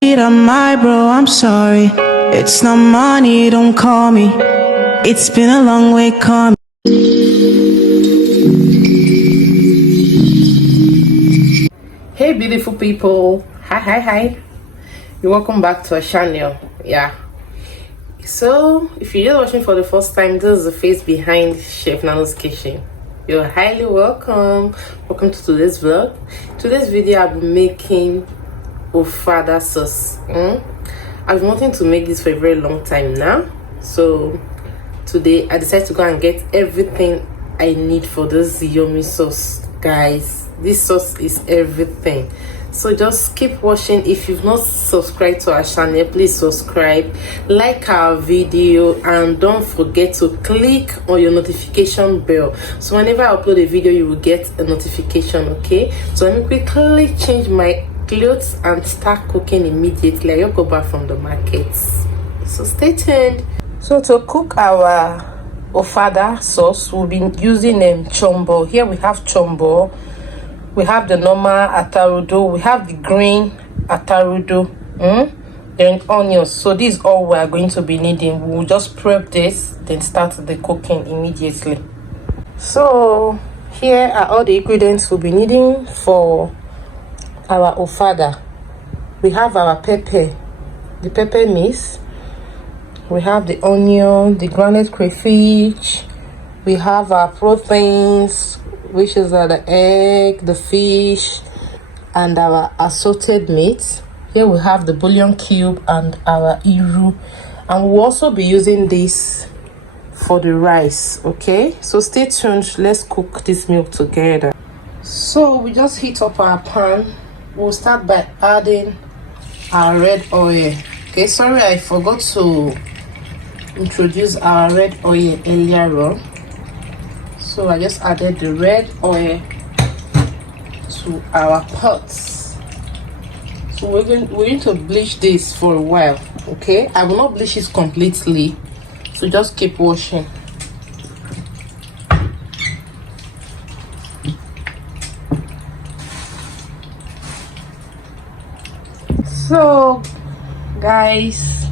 I'm my bro, I'm sorry. It's not money, don't call me. It's been a long way coming. Hey beautiful people, hi, you're welcome back to our channel. Yeah, so if you're just watching for the first time, this is the face behind Chef Nano's kitchen. You're highly welcome to today's vlog. Today's video I'll be making Ofada sauce. I've been wanting to make this for a very long time now, so today I decided to go and get everything I need for this yummy sauce. Guys, this sauce is everything, so just keep watching. If you've not subscribed to our channel, please subscribe, like our video, and don't forget to click on your notification bell, so whenever I upload a video you will get a notification. Okay, so let me quickly change my clothes and start cooking immediately. I just go back from the market, so stay tuned. So to cook our Ofada sauce, we'll be using chombo. Here we have chombo, we have the normal atarudo, we have the green atarudo, then onions. So this is all we are going to be needing. We'll just prep this, then start the cooking immediately. So here are all the ingredients we'll be needing for our Ofada. We have our pepper, the pepper mix. We have the onion, the grounded crayfish. We have our proteins, which is the egg, the fish, and our assorted meat. Here we have the bouillon cube and our iru. And we'll also be using this for the rice. Okay, so stay tuned. Let's cook this meal together. So we just heat up our pan. We'll start by adding our red oil. Okay, sorry, I forgot to introduce our red oil earlier on, so I just added the red oil to our pots. So we're going to bleach this for a while. Okay, I will not bleach it completely, so just keep washing. So guys,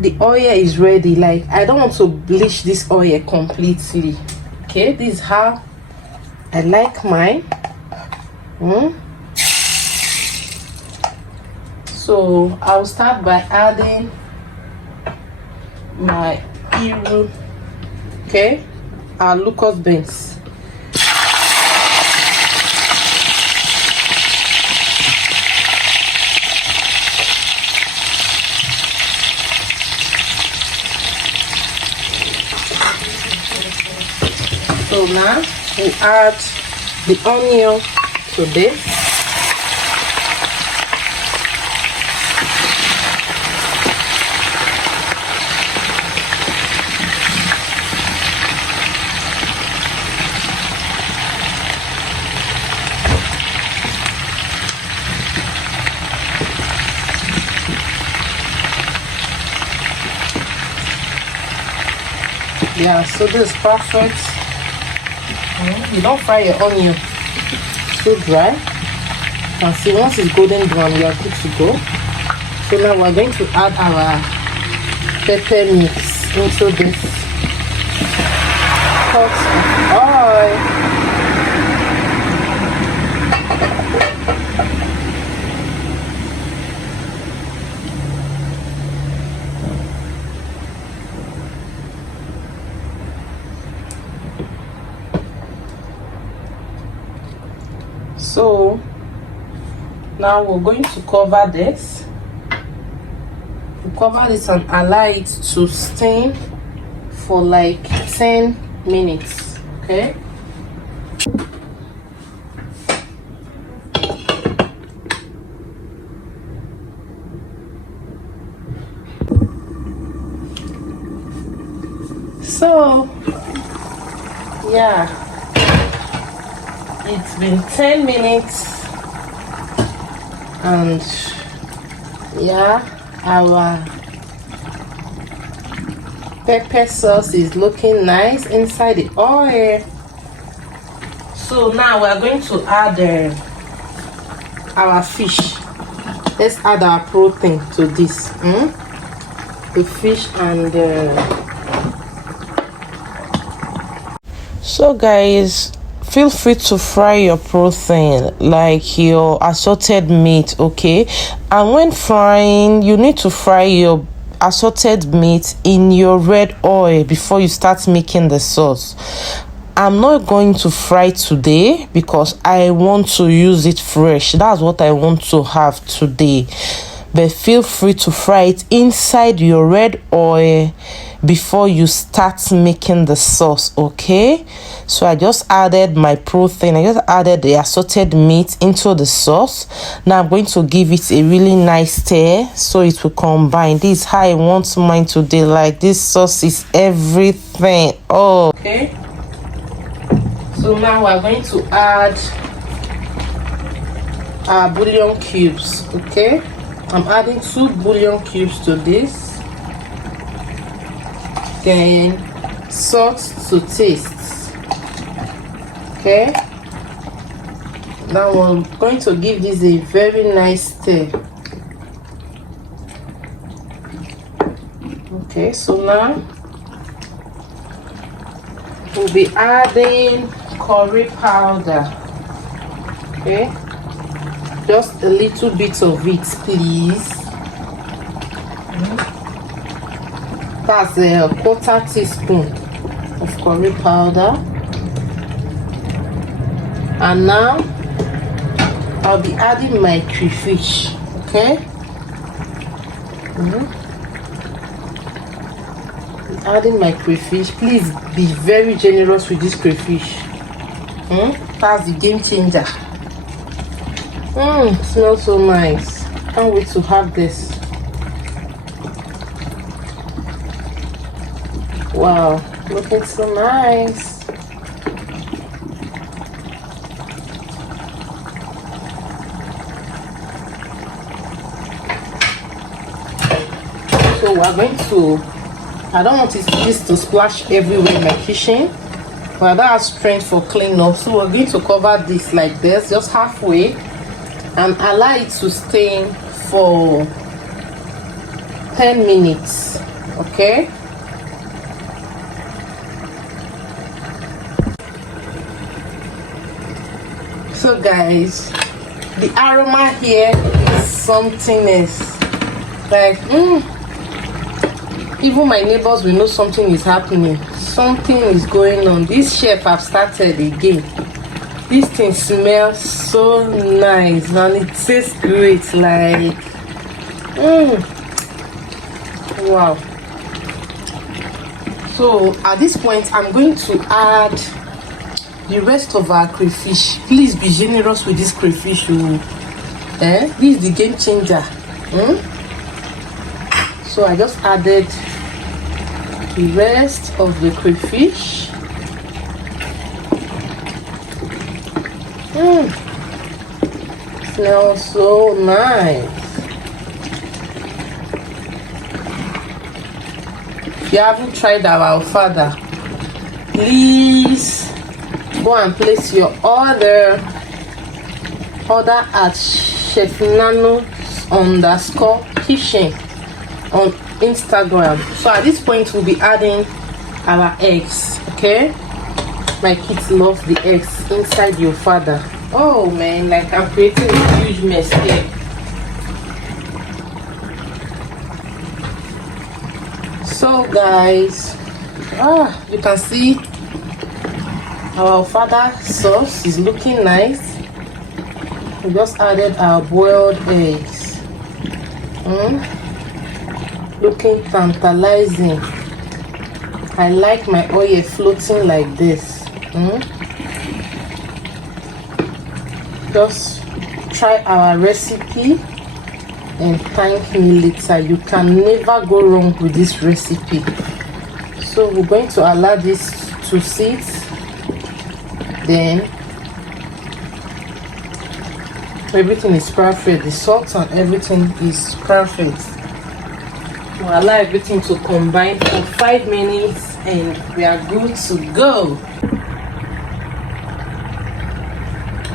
the oil is ready. Like, I don't want to bleach this oil completely. Okay, this is how I like mine. So I'll start by adding my iru, okay, our locust beans. So now we add the onion to this. Yeah, so this is perfect. You don't fry your onion so dry. You can see once it's golden brown, we are good to go. So now we're going to add our pepper mix into this pot of oil. So now we're going to cover this. We cover this and allow it to steam for like 10 minutes. Okay. So yeah, it's been 10 minutes and yeah, our pepper sauce is looking nice inside the oil. So now we are going to add our fish. let's add our protein to this. The fish and so guys, feel free to fry your protein like your assorted meat, okay? And when frying, you need to fry your assorted meat in your red oil before you start making the sauce. I'm not going to fry today because I want to use it fresh. That's what I want to have today. But feel free to fry it inside your red oil before you start making the sauce, okay? So I just added my protein. I just added the assorted meat into the sauce. Now I'm going to give it a really nice stir so it will combine. This is how I want mine today. Like, this sauce is everything. Oh, okay. So now we're going to add our bouillon cubes, okay? I'm adding 2 bouillon cubes to this. Then salt to taste. Okay. Now I'm going to give this a very nice stir. Okay, so now we'll be adding curry powder. Okay, just a little bit of it, please. That's a 1/4 teaspoon of curry powder. And now I'll be adding my crayfish. Okay. Adding my crayfish. Please be very generous with this crayfish. That's the game changer. Smells so nice. Can't wait to have this. Wow, looking so nice. So we're going to, I don't want this to splash everywhere in my kitchen, but I don't have strength for cleanup, so we're going to cover this like this, just halfway, and allow it to stay for 10 minutes, okay? So guys, the aroma here is something else. Like, even my neighbors will know something is happening. Something is going on. This chef have started again. This thing smells so nice and it tastes great. Like, wow. So at this point, I'm going to add the rest of our crayfish. Please be generous with this crayfish. This is the game changer. So I just added the rest of the crayfish. Smells so nice. If you haven't tried our Ofada, please go and place your order at Chef Nano_kitchen on Instagram. So at this point we'll be adding our eggs, okay? My kids love the eggs inside your Ofada. Oh man, like I'm creating a huge mess here. So guys, you can see our Ofada sauce is looking nice. We just added our boiled eggs. Looking tantalizing. I like my oil floating like this. Just try our recipe and thank me later. You can never go wrong with this recipe. So we're going to allow this to sit. Then everything is perfect. The salt and everything is perfect. We'll allow everything to combine for 5 minutes and we are good to go.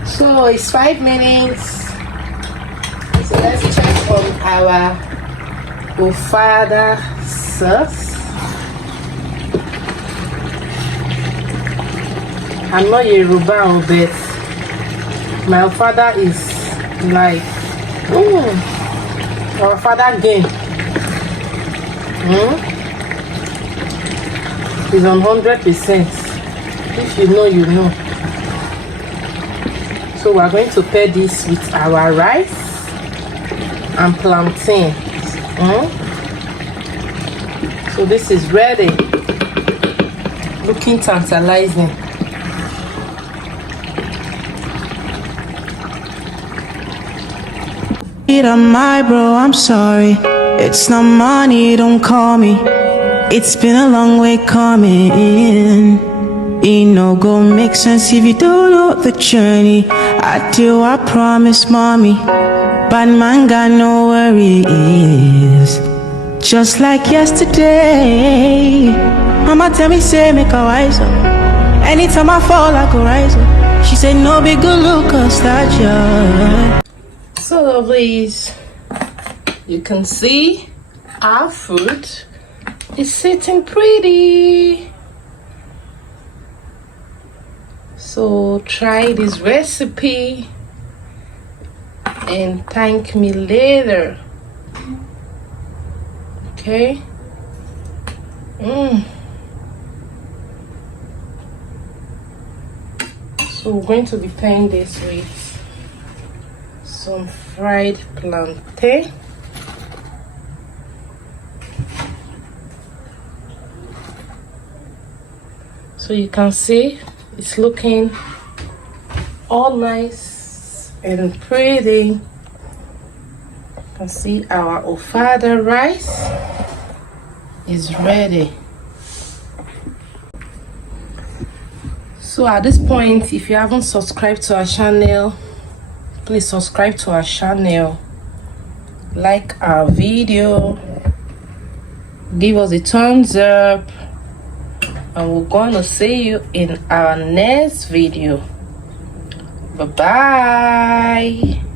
So it's 5 minutes. So let's check our Ofada sauce. I'm not Yoruba, but my father is like our father game is on 100%. If you know, you know. So we're going to pair this with our rice and plantain. So this is ready, looking tantalizing. On my bro, I'm sorry. It's not money, don't call me. It's been a long way coming. It no go make sense if you don't know the journey. I do, I promise, mommy. Bad man got no worries. Just like yesterday. Mama tell me, say, make a wise up. Anytime I fall, I go rise up. She said, no big good look or stature. So lovelies, you can see our food is sitting pretty. So try this recipe and thank me later. Okay. So we're going to be pairing this with some fried plantain. So you can see it's looking all nice and pretty. You can see our Ofada rice is ready. So at this point, if you haven't subscribed to our channel, please subscribe to our channel, like our video, give us a thumbs up, and we're gonna see you in our next video. Bye bye.